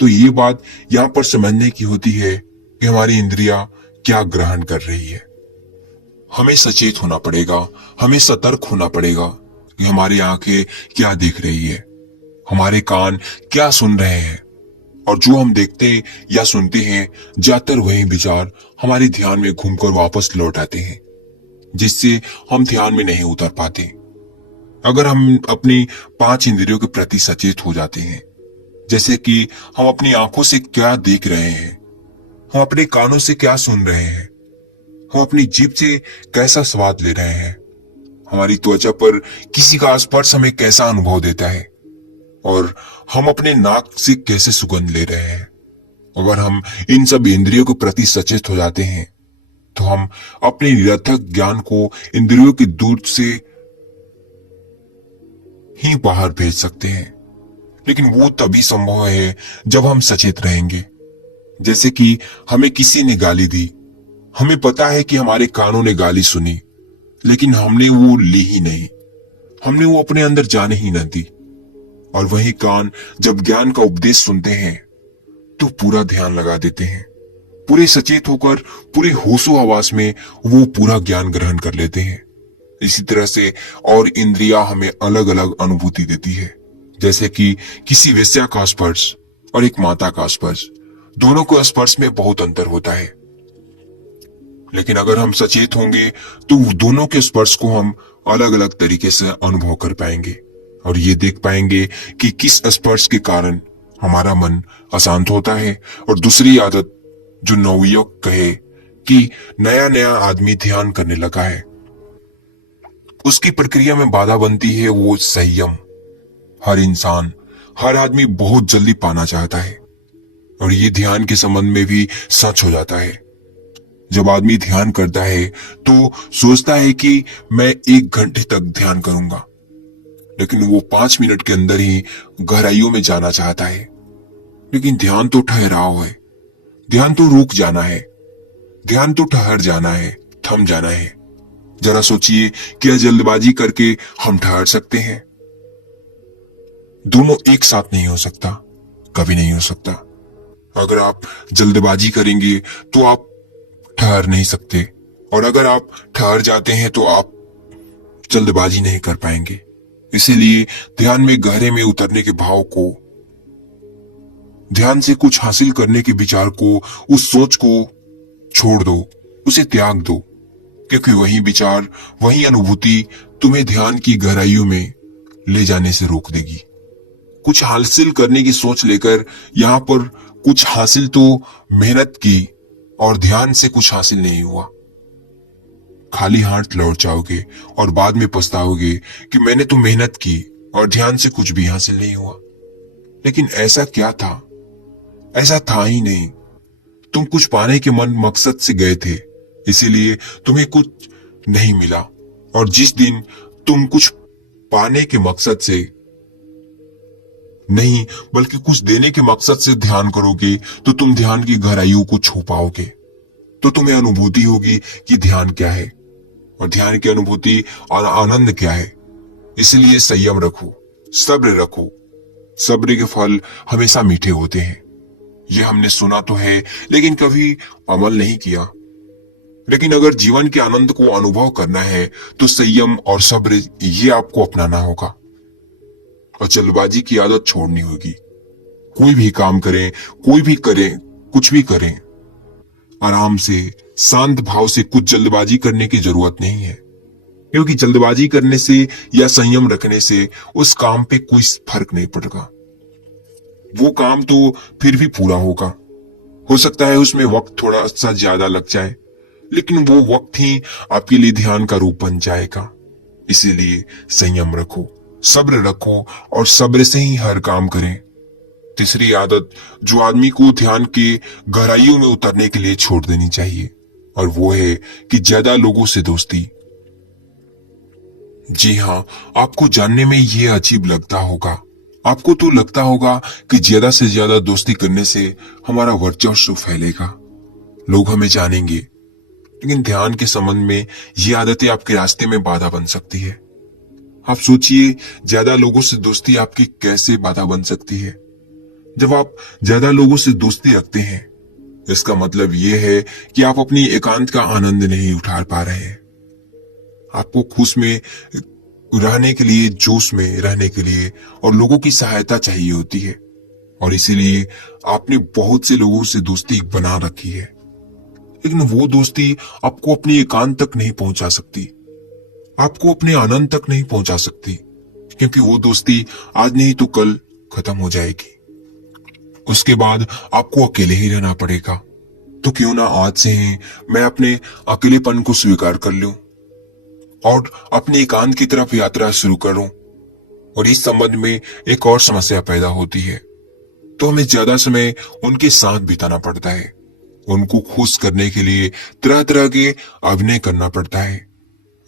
तो ये बात यहाँ पर समझने की होती है कि हमारी इंद्रियां क्या ग्रहण कर रही है। हमें सचेत होना पड़ेगा, हमें सतर्क होना पड़ेगा कि हमारी आंखें क्या देख रही है, हमारे कान क्या सुन रहे हैं, और जो हम देखते या सुनते हैं ज्यादातर वही विचार हमारे ध्यान में घूमकर वापस लौट आते हैं, जिससे हम ध्यान में नहीं उतर पाते। अगर हम अपनी 5 इंद्रियों के प्रति सचेत हो जाते हैं, जैसे कि हम अपनी आंखों से क्या देख रहे हैं, हम अपने कानों से क्या सुन रहे हैं, हम अपनी जीभ से कैसा स्वाद ले रहे हैं, हमारी त्वचा पर किसी का स्पर्श हमें कैसा अनुभव देता है, और हम अपने नाक से कैसे सुगंध ले रहे हैं। अगर हम इन सब इंद्रियों के प्रति सचेत हो जाते हैं तो हम अपने निरर्थक ज्ञान को इंद्रियों की दूर से ही बाहर भेज सकते हैं। लेकिन वो तभी संभव है जब हम सचेत रहेंगे। जैसे कि हमें किसी ने गाली दी, हमें पता है कि हमारे कानों ने गाली सुनी, लेकिन हमने वो ली ही नहीं, हमने वो अपने अंदर जाने ही न दी। और वही कान जब ज्ञान का उपदेश सुनते हैं तो पूरा ध्यान लगा देते हैं, पूरे सचेत होकर पूरे होशो हवास में वो पूरा ज्ञान ग्रहण कर लेते हैं। इसी तरह से और इंद्रियां हमें अलग अलग अनुभूति देती है। जैसे कि किसी वेश्या का स्पर्श और एक माता का स्पर्श, दोनों के स्पर्श में बहुत अंतर होता है। लेकिन अगर हम सचेत होंगे तो दोनों के स्पर्श को हम अलग अलग तरीके से अनुभव कर पाएंगे और ये देख पाएंगे कि किस स्पर्श के कारण हमारा मन अशांत होता है। और दूसरी आदत जो नवयुवक कहे कि नया नया आदमी ध्यान करने लगा है, उसकी प्रक्रिया में बाधा बनती है वो संयम। हर इंसान, हर आदमी बहुत जल्दी पाना चाहता है, और ये ध्यान के संबंध में भी सच हो जाता है। जब आदमी ध्यान करता है तो सोचता है कि मैं 1 घंटे तक ध्यान करूंगा, लेकिन वो 5 मिनट के अंदर ही गहराइयों में जाना चाहता है। लेकिन ध्यान तो ठहराव है, ध्यान तो रुक जाना है, ध्यान तो ठहर जाना है, थम जाना है। जरा सोचिए, क्या जल्दबाजी करके हम ठहर सकते हैं? दोनों एक साथ नहीं हो सकता, कभी नहीं हो सकता। अगर आप जल्दबाजी करेंगे तो आप ठहर नहीं सकते, और अगर आप ठहर जाते हैं तो आप जल्दबाजी नहीं कर पाएंगे। इसीलिए ध्यान में गहरे में उतरने के भाव को, ध्यान से कुछ हासिल करने के विचार को, उस सोच को छोड़ दो, उसे त्याग दो, क्योंकि वही विचार, वही अनुभूति तुम्हें ध्यान की गहराइयों में ले जाने से रोक देगी। कुछ हासिल करने की सोच लेकर यहां पर कुछ हासिल तो मेहनत की और ध्यान से कुछ हासिल नहीं हुआ। खाली हाथ लौट जाओगे और बाद में पछताओगे कि मैंने तो मेहनत की और ध्यान से कुछ भी हासिल नहीं हुआ। लेकिन ऐसा क्या था? ऐसा था ही नहीं। तुम कुछ पाने के मन मकसद से गए थे, इसीलिए तुम्हें कुछ नहीं मिला। और जिस दिन तुम कुछ पाने के मकसद से नहीं बल्कि कुछ देने के मकसद से ध्यान करोगे तो तुम ध्यान की गहराइयों को छू पाओगे। तो तुम्हें अनुभूति होगी कि ध्यान क्या है और ध्यान की अनुभूति और आनंद क्या है। इसलिए संयम रखो, सब्र रखो। सब्र के फल हमेशा मीठे होते हैं। यह हमने सुना तो है लेकिन कभी अमल नहीं किया। लेकिन अगर जीवन के आनंद को अनुभव करना है तो संयम और सब्र ये आपको अपनाना होगा और जल्दबाजी की आदत छोड़नी होगी। कोई भी काम करें, कोई भी करें, कुछ भी करें, आराम से, शांत भाव से, कुछ जल्दबाजी करने की जरूरत नहीं है, क्योंकि जल्दबाजी करने से या संयम रखने से उस काम पे कोई फर्क नहीं पड़ेगा। वो काम तो फिर भी पूरा होगा। हो सकता है उसमें वक्त थोड़ा सा ज्यादा लग जाए, लेकिन वो वक्त ही आपके लिए ध्यान का रूप बन जाएगा। इसीलिए संयम रखो, सब्र रखो और सब्र से ही हर काम करें। तीसरी आदत जो आदमी को ध्यान के गहराइयों में उतरने के लिए छोड़ देनी चाहिए, और वो है कि ज्यादा लोगों से दोस्ती। जी हाँ, आपको जानने में ये अजीब लगता होगा। आपको तो लगता होगा कि ज्यादा से ज्यादा दोस्ती करने से हमारा वर्चस्व फैलेगा, लोग हमें जानेंगे। लेकिन ध्यान के संबंध में ये आदतें आपके रास्ते में बाधा बन सकती है। आप सोचिए, ज्यादा लोगों से दोस्ती आपकी कैसे बाधा बन सकती है। जब आप ज्यादा लोगों से दोस्ती रखते हैं, इसका मतलब यह है कि आप अपनी एकांत का आनंद नहीं उठा पा रहे हैं। आपको खुश में रहने के लिए, जोश में रहने के लिए और लोगों की सहायता चाहिए होती है, और इसीलिए आपने बहुत से लोगों से दोस्ती बना रखी है। लेकिन वो दोस्ती आपको अपनी एकांत तक नहीं पहुंचा सकती, आपको अपने आनंद तक नहीं पहुंचा सकती, क्योंकि वो दोस्ती आज नहीं तो कल खत्म हो जाएगी। उसके बाद आपको अकेले ही रहना पड़ेगा। तो क्यों ना आज से ही मैं अपने अकेलेपन को स्वीकार कर लूं। और अपने एकांत की तरफ यात्रा शुरू करूं। और इस संबंध में एक और समस्या पैदा होती है, तो हमें ज्यादा समय उनके साथ बिताना पड़ता है। उनको खुश करने के लिए तरह तरह के अभिनय करना पड़ता है।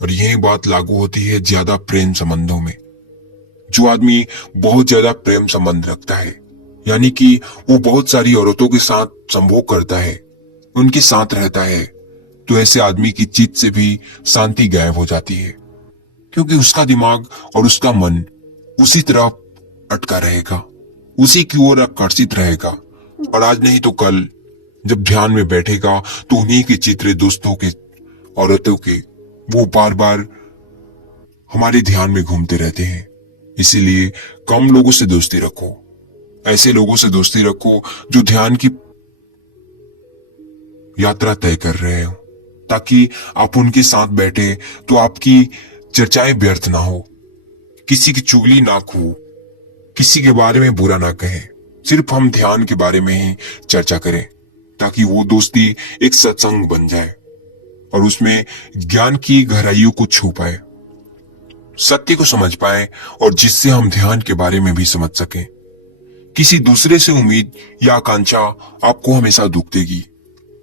और यही बात लागू होती है ज्यादा प्रेम संबंधों में। जो आदमी बहुत ज्यादा प्रेम संबंध रखता है, यानी कि वो बहुत सारी औरतों के साथ संभोग करता है, उनके साथ रहता है, तो ऐसे आदमी की चित्त से भी शांति गायब हो जाती है, क्योंकि उसका दिमाग और उसका मन उसी तरफ अटका रहेगा, उसी की ओर आकर्षित रहेगा। और आज नहीं तो कल जब ध्यान में बैठेगा तो उन्हीं के चित्र, दोस्तों के, औरतों के, वो बार बार हमारे ध्यान में घूमते रहते हैं। इसीलिए कम लोगों से दोस्ती रखो, ऐसे लोगों से दोस्ती रखो जो ध्यान की यात्रा तय कर रहे हो, ताकि आप उनके साथ बैठे तो आपकी चर्चाएं व्यर्थ ना हो, किसी की चुगली ना खो, किसी के बारे में बुरा ना कहें, सिर्फ हम ध्यान के बारे में ही चर्चा करें, ताकि वो दोस्ती एक सत्संग बन जाए और उसमें ज्ञान की गहराइयों को छू पाए, सत्य को समझ पाए, और जिससे हम ध्यान के बारे में भी समझ सकें। किसी दूसरे से उम्मीद या आकांक्षा आपको हमेशा दुख देगी।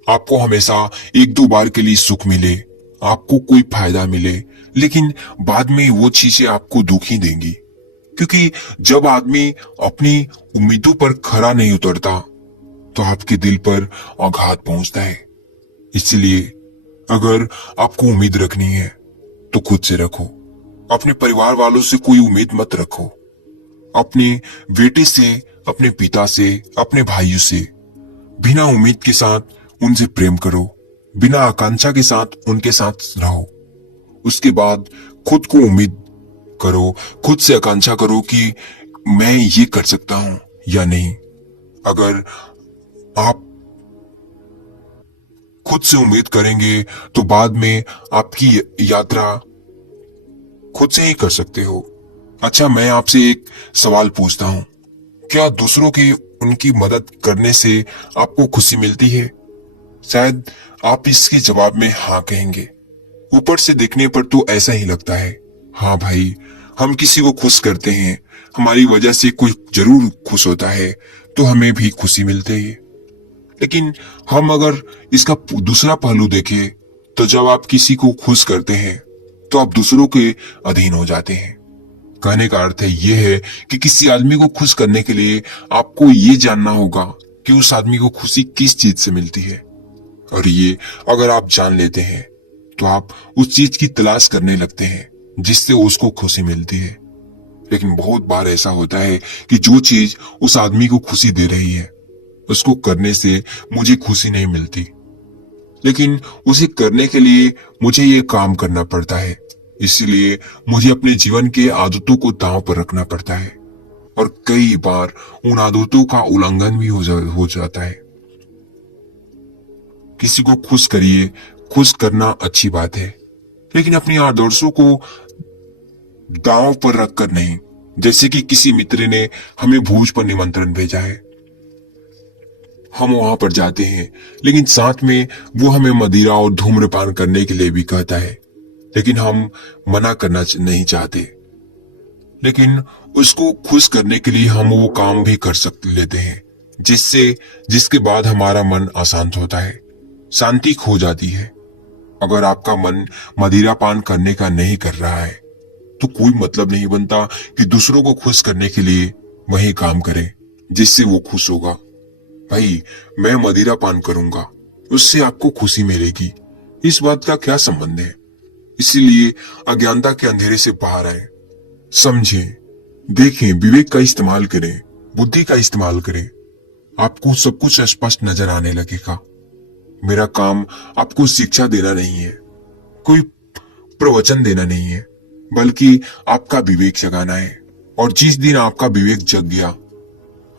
आपको हमेशा एक दो बार के लिए सुख मिले, आपको कोई फायदा मिले, लेकिन बाद में वो चीजें आपको दुख ही देंगी। क्योंकि जब आदमी अपनी उम्मीदों पर खरा नहीं उतरता तो आपके दिल पर आघात पहुंचता है। इसलिए अगर आपको उम्मीद रखनी है तो खुद से रखो। अपने परिवार वालों से कोई उम्मीद मत रखो। अपने बेटे से, अपने पिता से, अपने भाइयों से बिना उम्मीद के साथ उनसे प्रेम करो, बिना आकांक्षा के साथ उनके साथ रहो। उसके बाद खुद को उम्मीद करो, खुद से आकांक्षा करो कि मैं ये कर सकता हूं या नहीं। अगर आप खुद से उम्मीद करेंगे तो बाद में आपकी यात्रा खुद से ही कर सकते हो। अच्छा, मैं आपसे एक सवाल पूछता हूं, क्या दूसरों की उनकी मदद करने से आपको खुशी मिलती है? शायद आप इसके जवाब में हाँ कहेंगे। ऊपर से देखने पर तो ऐसा ही लगता है, हाँ भाई, हम किसी को खुश करते हैं, हमारी वजह से कोई जरूर खुश होता है, तो हमें भी खुशी मिलती है। लेकिन हम अगर इसका दूसरा पहलू देखें, तो जब आप किसी को खुश करते हैं तो आप दूसरों के अधीन हो जाते हैं। कहने का अर्थ है यह है कि किसी आदमी को खुश करने के लिए आपको ये जानना होगा कि उस आदमी को खुशी किस चीज से मिलती है। और ये अगर आप जान लेते हैं तो आप उस चीज की तलाश करने लगते हैं जिससे उसको खुशी मिलती है। लेकिन बहुत बार ऐसा होता है कि जो चीज उस आदमी को खुशी दे रही है, उसको करने से मुझे खुशी नहीं मिलती, लेकिन उसे करने के लिए मुझे ये काम करना पड़ता है। इसलिए मुझे अपने जीवन के आदतों को दांव पर रखना पड़ता है, और कई बार उन आदतों का उल्लंघन भी हो जाता है। किसी को खुश करिए, खुश करना अच्छी बात है, लेकिन अपने आदर्शों को दांव पर रखकर नहीं। जैसे कि किसी मित्र ने हमें भोज पर निमंत्रण भेजा है, हम वहां पर जाते हैं, लेकिन साथ में वो हमें मदिरा और धूम्रपान करने के लिए भी कहता है, लेकिन हम मना करना नहीं चाहते। लेकिन उसको खुश करने के लिए हम वो काम भी कर सकते लेते हैं, जिसके बाद हमारा मन अशांत होता है, शांति खो जाती है। अगर आपका मन मदिरा पान करने का नहीं कर रहा है तो कोई मतलब नहीं बनता कि दूसरों को खुश करने के लिए वही काम करें जिससे वो खुश होगा। भाई, मैं मदिरा पान करूंगा, उससे आपको खुशी मिलेगी, इस बात का क्या संबंध है? इसीलिए अज्ञानता के अंधेरे से बाहर आए, समझें, देखें, विवेक का इस्तेमाल करें, बुद्धि का इस्तेमाल करें। आपको सब कुछ स्पष्ट नजर आने लगेगा। मेरा काम आपको शिक्षा देना नहीं है, कोई प्रवचन देना नहीं है, बल्कि आपका विवेक जगाना है। और जिस दिन आपका विवेक जग गया,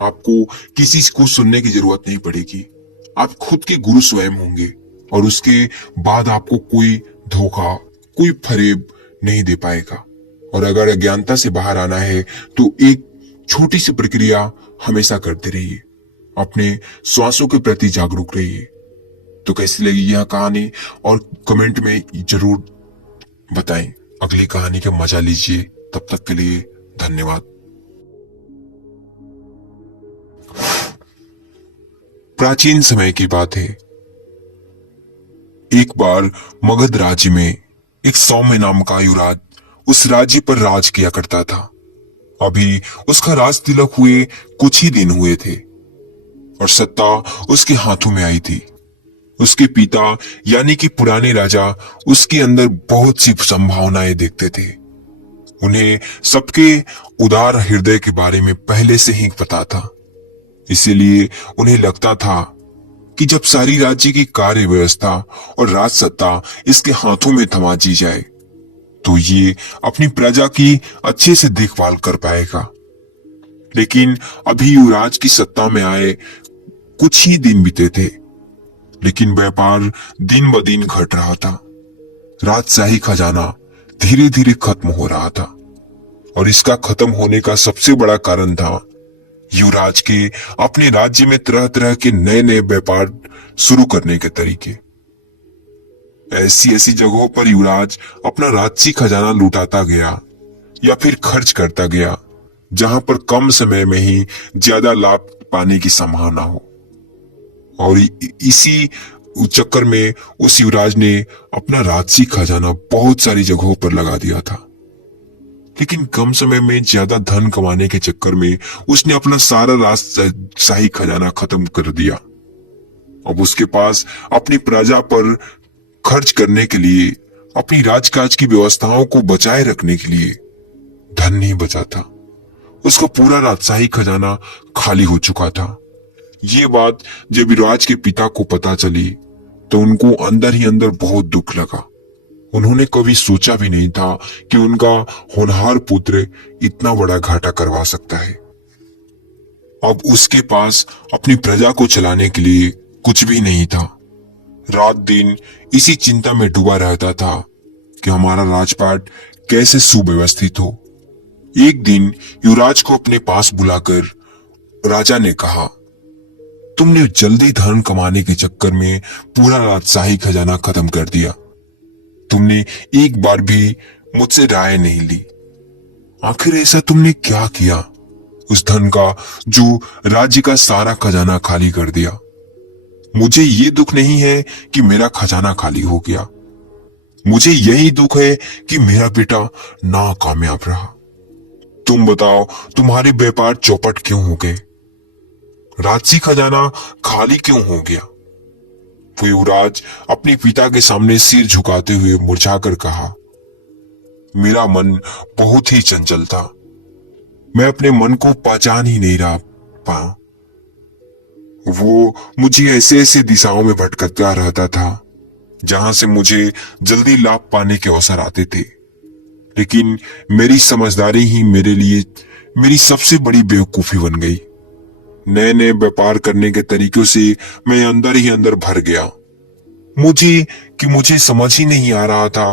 आपको किसी को सुनने की जरूरत नहीं पड़ेगी। आप खुद के गुरु स्वयं होंगे, और उसके बाद आपको कोई धोखा, कोई फरेब नहीं दे पाएगा। और अगर अज्ञानता से बाहर आना है तो एक छोटी सी प्रक्रिया हमेशा करते रहिए, अपने श्वासों के प्रति जागरूक रहिए। तो कैसी लगी यह कहानी, और कमेंट में जरूर बताएं। अगली कहानी का मजा लीजिए। तब तक के लिए धन्यवाद। प्राचीन समय की बात है। एक बार मगध राज्य में एक सौम्य नाम का युवराज उस राज्य पर राज किया करता था। अभी उसका राज तिलक हुए कुछ ही दिन हुए थे और सत्ता उसके हाथों में आई थी। उसके पिता यानी कि पुराने राजा उसके अंदर बहुत सी संभावनाएं देखते थे। उन्हें सबके उदार हृदय के बारे में पहले से ही पता था। इसीलिए उन्हें लगता था कि जब सारी राज्य की कार्य व्यवस्था और राज सत्ता इसके हाथों में थमा दी जाए तो ये अपनी प्रजा की अच्छे से देखभाल कर पाएगा। लेकिन अभी युवराज की सत्ता में आए कुछ ही दिन बीते थे, लेकिन व्यापार दिन ब दिन घट रहा था। राजशाही खजाना धीरे धीरे खत्म हो रहा था और इसका खत्म होने का सबसे बड़ा कारण था युवराज के अपने राज्य में तरह तरह के नए नए व्यापार शुरू करने के तरीके। ऐसी ऐसी जगहों पर युवराज अपना राजसी खजाना लुटाता गया या फिर खर्च करता गया जहां पर कम समय में ही ज्यादा लाभ पाने की संभावना हो। और इसी चक्कर में उस युवराज ने अपना राजसी खजाना बहुत सारी जगहों पर लगा दिया था। लेकिन कम समय में ज्यादा धन कमाने के चक्कर में उसने अपना सारा राजशाही खजाना खत्म कर दिया। अब उसके पास अपनी प्रजा पर खर्च करने के लिए, अपनी राजकाज की व्यवस्थाओं को बचाए रखने के लिए धन नहीं बचा था। उसका पूरा राजशाही खजाना खाली हो चुका था। ये बात जब युवराज के पिता को पता चली तो उनको अंदर ही अंदर बहुत दुख लगा। उन्होंने कभी सोचा भी नहीं था कि उनका होनहार पुत्र इतना बड़ा घाटा करवा सकता है। अब उसके पास अपनी प्रजा को चलाने के लिए कुछ भी नहीं था। रात दिन इसी चिंता में डूबा रहता था कि हमारा राजपाट कैसे सुव्यवस्थित हो। एक दिन युवराज को अपने पास बुलाकर राजा ने कहा, तुमने जल्दी धन कमाने के चक्कर में पूरा राजशाही खजाना खत्म कर दिया। तुमने एक बार भी मुझसे राय नहीं ली। आखिर ऐसा तुमने क्या किया उस धन का जो राज्य का सारा खजाना खाली कर दिया? मुझे ये दुख नहीं है कि मेरा खजाना खाली हो गया, मुझे यही दुख है कि मेरा बेटा नाकामयाब रहा। तुम बताओ, तुम्हारे व्यापार चौपट क्यों हो गए? राजसी खजाना खाली क्यों हो गया? वो युवराज अपने पिता के सामने सिर झुकाते हुए मुरझाकर कहा, मेरा मन बहुत ही चंचल था। मैं अपने मन को पहचान ही नहीं रहा पाया। वो मुझे ऐसे ऐसे दिशाओं में भटकता रहता था जहां से मुझे जल्दी लाभ पाने के अवसर आते थे। लेकिन मेरी समझदारी ही मेरे लिए मेरी सबसे बड़ी बेवकूफी बन गई। नए नए व्यापार करने के तरीकों से मैं अंदर ही अंदर भर गया। मुझे समझ ही नहीं आ रहा था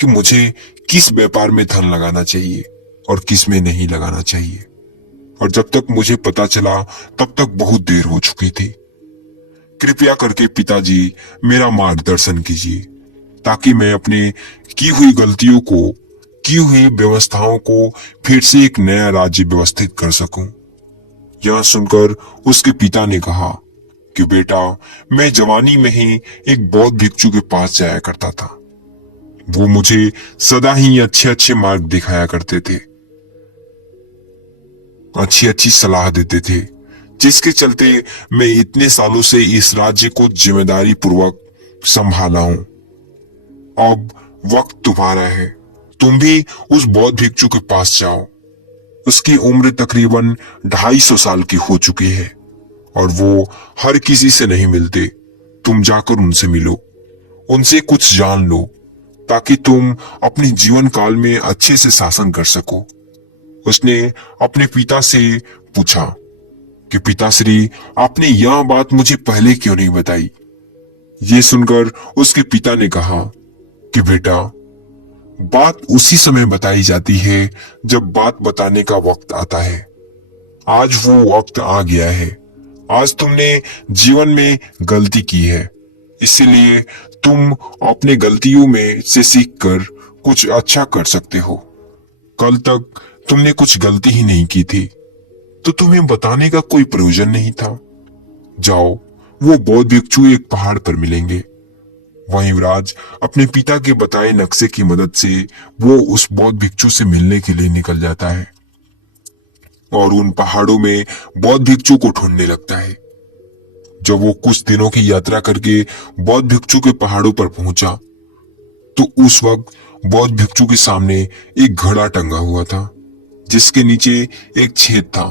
कि मुझे किस व्यापार में धन लगाना चाहिए और किस में नहीं लगाना चाहिए। और जब तक मुझे पता चला तब तक बहुत देर हो चुकी थी। कृपया करके पिताजी मेरा मार्गदर्शन कीजिए ताकि मैं अपने की हुई गलतियों को, की हुई व्यवस्थाओं को फिर से एक नया राज्य व्यवस्थित कर सकूं। यह सुनकर उसके पिता ने कहा कि बेटा, मैं जवानी में ही एक बौद्ध भिक्षु के पास जाया करता था। वो मुझे सदा ही अच्छे अच्छे मार्ग दिखाया करते थे, अच्छी अच्छी सलाह देते थे, जिसके चलते मैं इतने सालों से इस राज्य को जिम्मेदारी पूर्वक संभाला हूं। अब वक्त तुम्हारा है, तुम भी उस बौद्ध भिक्षु के पास जाओ। उसकी उम्र तकरीबन 250 साल की हो चुकी है और वो हर किसी से नहीं मिलते। तुम जाकर उनसे मिलो, उनसे कुछ जान लो ताकि तुम अपने जीवन काल में अच्छे से शासन कर सको। उसने अपने पिता से पूछा कि पिताश्री, आपने यह बात मुझे पहले क्यों नहीं बताई? ये सुनकर उसके पिता ने कहा कि बेटा, बात उसी समय बताई जाती है जब बात बताने का वक्त आता है। आज वो वक्त आ गया है। आज तुमने जीवन में गलती की है, इसीलिए तुम अपने गलतियों में से सीखकर कुछ अच्छा कर सकते हो। कल तक तुमने कुछ गलती ही नहीं की थी, तो तुम्हें बताने का कोई प्रयोजन नहीं था। जाओ, वो बौद्ध भिक्षु एक पहाड़ पर मिलेंगे। वहीं युवराज अपने पिता के बताए नक्शे की मदद से वो उस बौद्ध भिक्षु से मिलने के लिए निकल जाता है और उन पहाड़ों में बौद्ध भिक्षु को ढूंढने लगता है। जब वो कुछ दिनों की यात्रा करके बौद्ध भिक्षु के पहाड़ों पर पहुंचा, तो उस वक्त बौद्ध भिक्षु के सामने एक घड़ा टंगा हुआ था, जिसके नीचे एक छेद था।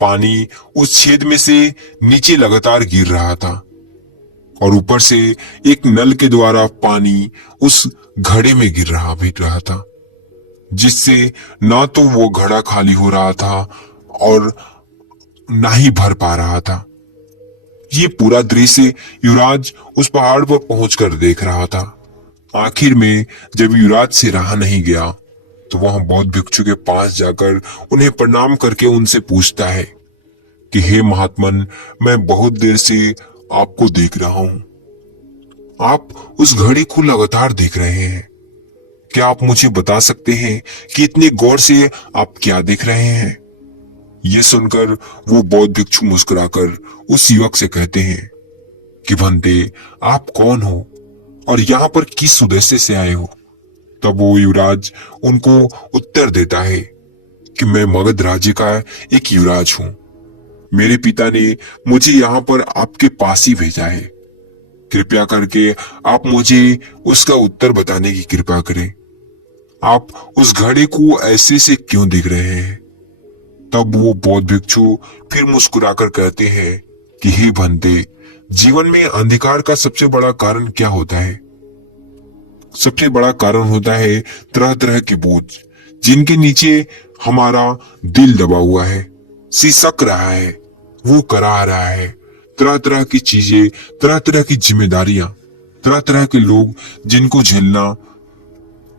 पानी उस छेद में से नीचे लगातार गिर रहा था और ऊपर से एक नल के द्वारा पानी उस घड़े में गिर रहा था, जिससे ना तो वो घड़ा खाली हो रहा था और ना ही भर पा रहा था। ये पूरा दृश्य युवराज उस पहाड़ पर पहुंचकर देख रहा था। आखिर में जब युवराज से रहा नहीं गया, तो वह बौद्ध भिक्षु के पास जाकर उन्हें प्रणाम करके उनसे पूछता है कि हे महात्मन, मैं बहुत देर से आपको देख रहा हूं। आप उस घड़ी को लगातार देख रहे हैं। क्या आप मुझे बता सकते हैं कि इतने गौर से आप क्या देख रहे हैं? ये सुनकर वो बौद्ध भिक्षु मुस्कुराकर उस युवक से कहते हैं कि भंते, आप कौन हो और यहाँ पर किस उद्देश्य से आए हो? तब वो युवराज उनको उत्तर देता है कि मैं मगध राज्य का एक युवराज हूँ। मेरे पिता ने मुझे यहाँ पर आपके पास ही भेजा है। कृपया करके आप मुझे उसका उत्तर बताने की कृपा करें। आप उस घड़े को ऐसे से क्यों देख रहे हैं? तब वो बौद्ध भिक्षु फिर मुस्कुराकर कहते हैं कि हे बंदे, जीवन में अंधकार का सबसे बड़ा कारण क्या होता है? सबसे बड़ा कारण होता है तरह तरह के बोझ, जिनके नीचे हमारा दिल दबा हुआ है, सिसक रहा है, वो करा रहा है। तरह तरह की चीजें, तरह तरह की जिम्मेदारियां, तरह तरह के लोग जिनको झेलना,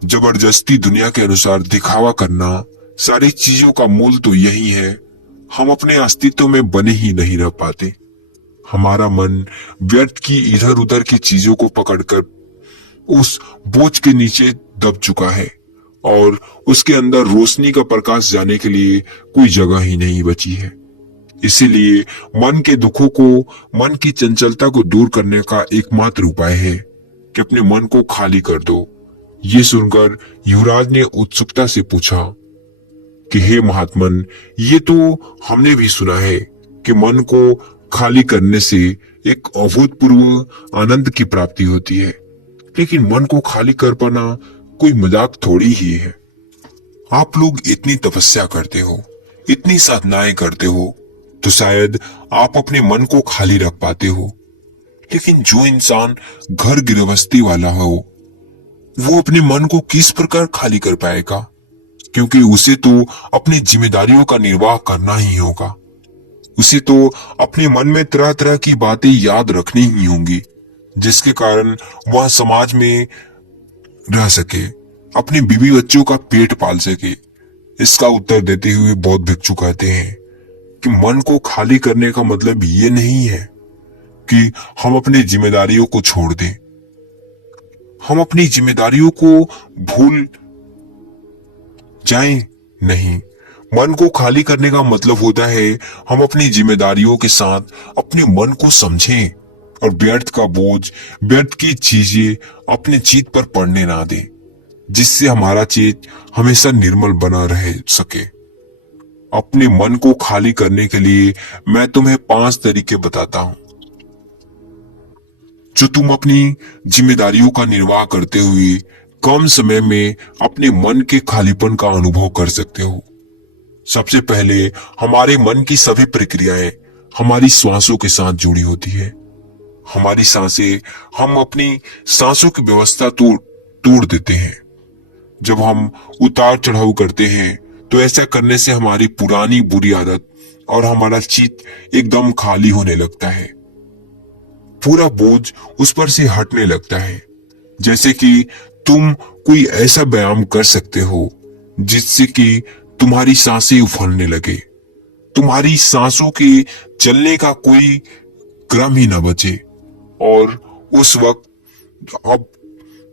जबरदस्ती दुनिया के अनुसार दिखावा करना, सारी चीजों का मूल तो यही है। हम अपने अस्तित्व में बने ही नहीं रह पाते। हमारा मन व्यर्थ की इधर उधर की चीजों को पकड़कर उस बोझ के नीचे दब चुका है और उसके अंदर रोशनी का प्रकाश जाने के लिए कोई जगह ही नहीं बची है। इसीलिए मन के दुखों को, मन की चंचलता को दूर करने का एकमात्र उपाय है कि अपने मन को खाली कर दो। ये सुनकर युवराज ने उत्सुकता से पूछा कि हे महात्मन, ये तो हमने भी सुना है कि मन को खाली करने से एक अभूतपूर्व आनंद की प्राप्ति होती है, लेकिन मन को खाली कर पाना कोई मजाक थोड़ी ही है। आप लोग इतनी तपस्या करते हो, इतनी साधनाएं करते हो, तो शायद आप अपने मन को खाली रख पाते हो। लेकिन जो इंसान घर गृहस्थी वाला हो, वो अपने मन को किस प्रकार खाली कर पाएगा? क्योंकि उसे तो अपनी जिम्मेदारियों का निर्वाह करना ही होगा। उसे तो अपने मन में तरह तरह की बातें याद रखनी ही होंगी, जिसके कारण वह समाज में रह सके, अपने बीवी बच्चों का पेट पाल सके। इसका उत्तर देते हुए बौद्ध भिक्षु कहते हैं कि मन को खाली करने का मतलब ये नहीं है कि हम अपनी जिम्मेदारियों को छोड़ दें, हम अपनी जिम्मेदारियों को भूल जाएं। नहीं, मन को खाली करने का मतलब होता है हम अपनी जिम्मेदारियों के साथ अपने मन को समझें और व्यर्थ का बोझ, व्यर्थ की चीजें अपने चित्त पर पड़ने ना दें, जिससे हमारा चित्त हमेशा निर्मल बना रह सके। अपने मन को खाली करने के लिए मैं तुम्हें 5 तरीके बताता हूं, जो तुम अपनी जिम्मेदारियों का निर्वाह करते हुए कम समय में अपने मन के खालीपन का अनुभव कर सकते हो। सबसे पहले, हमारे मन की सभी प्रक्रियाएं हमारी श्वासों के साथ जुड़ी होती है। हमारी सांसें, हम अपनी सांसों की व्यवस्था तोड़ देते हैं। जब हम उतार चढ़ाव करते हैं, तो ऐसा करने से हमारी पुरानी बुरी आदत और हमारा चित्त एकदम खाली होने लगता है। पूरा बोझ उस पर से हटने लगता है। जैसे कि तुम कोई ऐसा व्यायाम कर सकते हो जिससे कि तुम्हारी सांसें उफलने लगे, तुम्हारी सांसों के चलने का कोई क्रम ही ना बचे। और उस वक्त अब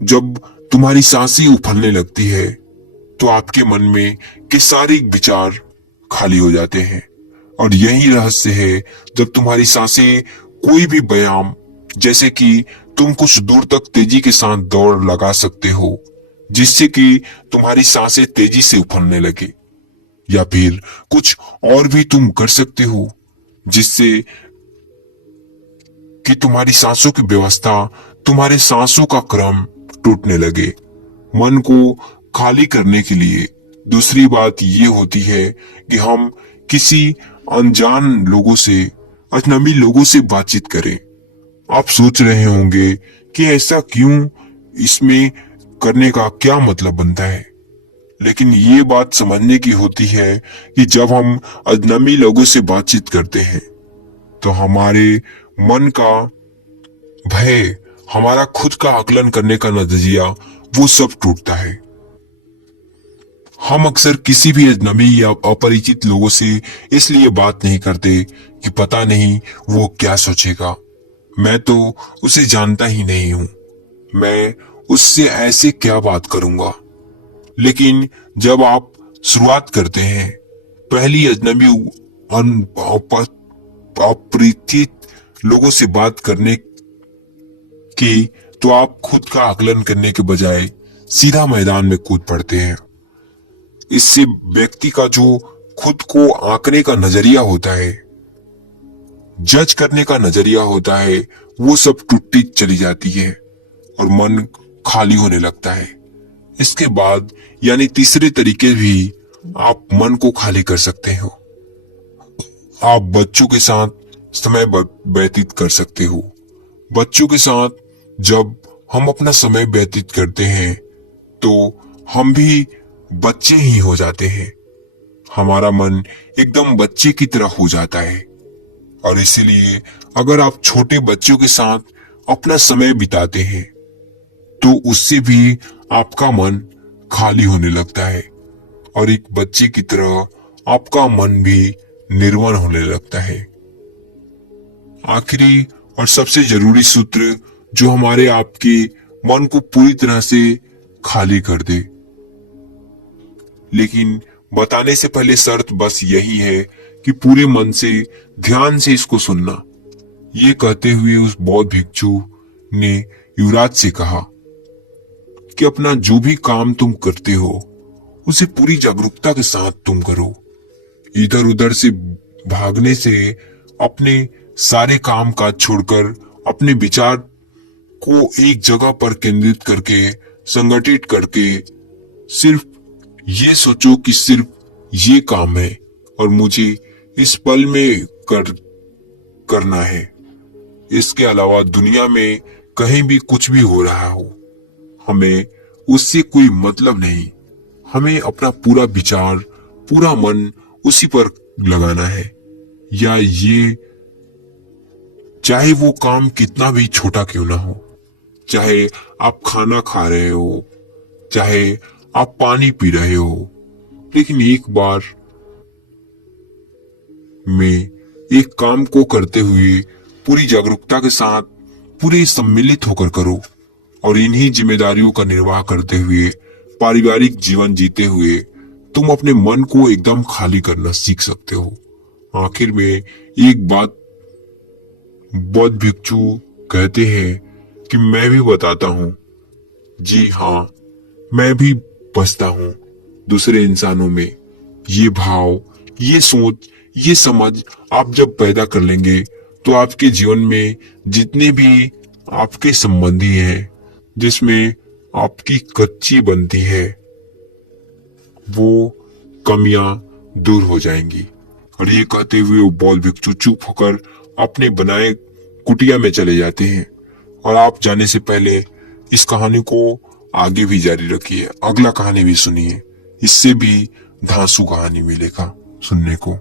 जब तुम्हारी सांसें उफलने लगती है तो आपके मन में के सारे विचार खाली हो जाते हैं। और यही रहस्य है, जब तुम्हारी सांसें कोई भी व्यायाम, जैसे कि तुम कुछ दूर तक तेजी के साथ दौड़ लगा सकते हो जिससे कि तुम्हारी सांसें तेजी से उफलने लगे, या फिर कुछ और भी तुम कर सकते हो जिससे कि तुम्हारी सांसों की व्यवस्था, तुम्हारे सांसों का क्रम टूटने लगे। मन को खाली करने के लिए दूसरी बात ये होती है कि हम किसी अनजान लोगों से, अजनबी लोगों से बातचीत करें। आप सोच रहे होंगे कि ऐसा क्यों, इसमें करने का क्या मतलब बनता है, लेकिन ये बात समझने की होती है कि जब हम अजनबी लोगों से बातचीत करते हैं तो हमारे मन का भय, हमारा खुद का आकलन करने का नजरिया, वो सब टूटता है। हम अक्सर किसी भी अजनबी या अपरिचित लोगों से इसलिए बात नहीं करते कि पता नहीं वो क्या सोचेगा, मैं तो उसे जानता ही नहीं हूं, मैं उससे ऐसे क्या बात करूंगा। लेकिन जब आप शुरुआत करते हैं पहली अजनबी अपरिचित लोगों से बात करने की, तो आप खुद का आकलन करने के बजाय सीधा मैदान में कूद पड़ते हैं। इससे व्यक्ति का जो खुद को आंकने का नजरिया होता है, जज करने का नजरिया होता है, वो सब टूटती चली जाती है और मन खाली होने लगता है। इसके बाद यानी तीसरे तरीके भी आप मन को खाली कर सकते हो। आप बच्चों के साथ समय व्यतीत कर सकते हो। बच्चों के साथ जब हम अपना समय व्यतीत करते हैं तो हम भी बच्चे ही हो जाते हैं। हमारा मन एकदम बच्चे की तरह हो जाता है। और इसीलिए अगर आप छोटे बच्चों के साथ अपना समय बिताते हैं तो उससे भी आपका मन खाली होने लगता है और एक बच्चे की तरह आपका मन भी निर्मल होने लगता है। आखिरी और सबसे जरूरी सूत्र जो हमारे आपके मन को पूरी तरह से खाली कर दे, लेकिन बताने से पहले शर्त बस यही है कि पूरे मन से ध्यान से इसको सुनना। ये कहते हुए उस बौद्ध भिक्षु ने युवराज से कहा कि अपना जो भी काम तुम करते हो उसे पूरी जागरूकता के साथ तुम करो। इधर उधर से भागने से, अपने सारे काम काज छोड़कर अपने विचार को एक जगह पर केंद्रित करके, संगठित करके सिर्फ ये सोचो कि सिर्फ ये काम है और मुझे इस पल में करना है। इसके अलावा दुनिया में कहीं भी कुछ भी हो रहा हो, हमें उससे कोई मतलब नहीं। हमें अपना पूरा विचार, पूरा मन उसी पर लगाना है। या ये चाहे वो काम कितना भी छोटा क्यों ना हो, चाहे आप खाना खा रहे हो, चाहे आप पानी पी रहे हो, लेकिन एक बार में एक काम को करते हुए पूरी जागरूकता के साथ, पूरे सम्मिलित होकर करो और इन्हीं जिम्मेदारियों का निर्वाह करते हुए पारिवारिक जीवन जीते हुए तुम अपने मन को एकदम खाली करना सीख सकते हो। आखिर में एक बात बौद्ध भिक्षु कहते हैं कि मैं भी बताता हूँ, जी हाँ, मैं भी बसता हूँ दूसरे इंसानों में। ये भाव, ये सोच, ये समझ आप जब पैदा कर लेंगे तो आपके जीवन में जितने भी आपके संबंधी हैं, जिसमें आपकी कच्ची बनती है, वो कमियां दूर हो जाएंगी। और ये कहते हुए वो बौद्ध भिक्षु चुप होकर अपने बनाए कुटिया में चले जाते हैं। और आप जाने से पहले इस कहानी को आगे भी जारी रखिए, अगला कहानी भी सुनिए, इससे भी धांसू कहानी मिलेगा सुनने को।